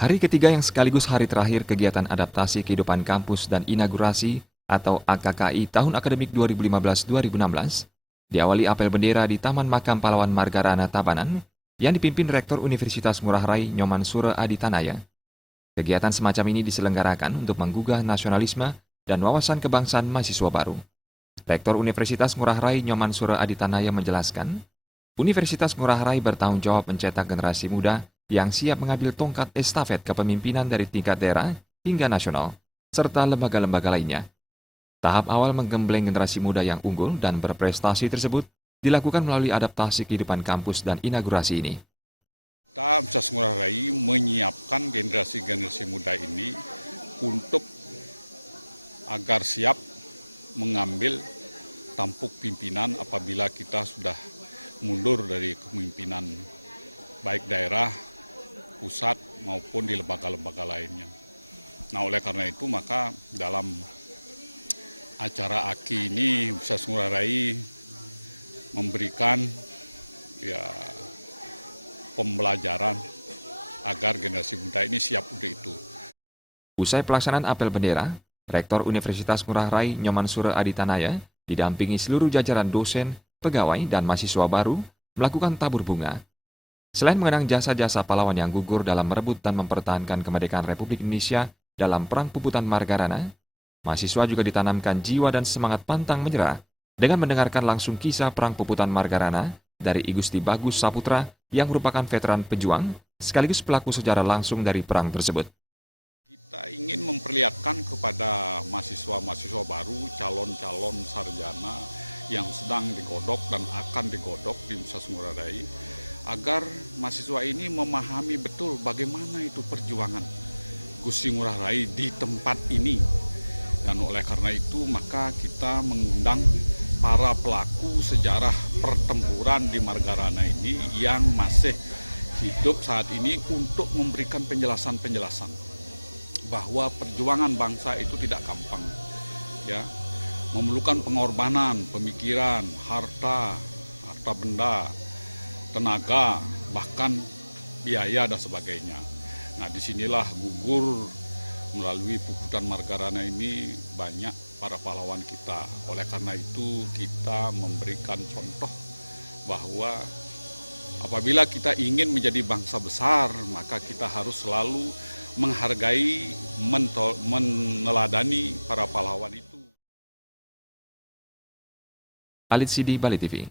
Hari ketiga yang sekaligus hari terakhir kegiatan adaptasi kehidupan kampus dan inaugurasi atau AKKI tahun akademik 2015-2016 diawali apel bendera di Taman Makam Pahlawan Margarana Tabanan yang dipimpin Rektor Universitas Ngurah Rai Nyoman Sure Aditanaya. Kegiatan semacam ini diselenggarakan untuk menggugah nasionalisme dan wawasan kebangsaan mahasiswa baru. Rektor Universitas Ngurah Rai Nyoman Sure Aditanaya menjelaskan, Universitas Ngurah Rai bertanggung jawab mencetak generasi muda yang siap mengambil tongkat estafet kepemimpinan dari tingkat daerah hingga nasional, serta lembaga-lembaga lainnya. Tahap awal menggembleng generasi muda yang unggul dan berprestasi tersebut dilakukan melalui adaptasi kehidupan kampus dan inaugurasi ini. Kita Universitas Ngurah Rai menyiapkan generasi-generasi muda ini untuk agar siap mengambil tampuk pimpinan apabila kita sudah mundur dari kepemimpinan baik daerah, pusat maupun di lembaga-lembaga lainnya. Nah, oleh karena itu maka dalam acara AKI ini Universitas Ngurah Rai memberikan pembelajaran agar generasi muda ini siap untuk itu. Usai pelaksanaan apel bendera, Rektor Universitas Ngurah Rai Nyoman Sure Aditanaya didampingi seluruh jajaran dosen, pegawai, dan mahasiswa baru melakukan tabur bunga. Selain mengenang jasa-jasa pahlawan yang gugur dalam merebut dan mempertahankan kemerdekaan Republik Indonesia dalam Perang Puputan Margarana, mahasiswa juga ditanamkan jiwa dan semangat pantang menyerah dengan mendengarkan langsung kisah Perang Puputan Margarana dari I Gusti Bagus Saputra yang merupakan veteran pejuang sekaligus pelaku sejarah langsung dari perang tersebut. Kita ingin memperlihatkan kepada mahasiswa-mahasiswa baru, calon-calon sarjana yang sedang digodok dan akan digodok di Universitas Ngurah Rai, agar mahasiswa ini memahami betul bagaimana itu perjuangan Gusti Ngurah Rai di tempat ini. Dan oleh karena itu maka kita mengundang para pelaku sejarah pertempuran di Margarana ini yang masih hidup saat ini untuk memberikan penjelasan-penjelasan bahwa perjuangan bangsa itu tidak gampang, ya, memerlukan pengorbanan, pemikiran, harta benda, tenaga, bahkan biaya dan sebagainya. Nah, disinilah gugur melalui Puputan Margarana ini banyak para pahlawan kita. Oleh karena itu kita memberikan contoh bahwa apabila kita ingin menjadi bangsa besar, maka kita harus selalu menghargai, meneladani para pahlawan itu. Khalid Sidi, Bali TV.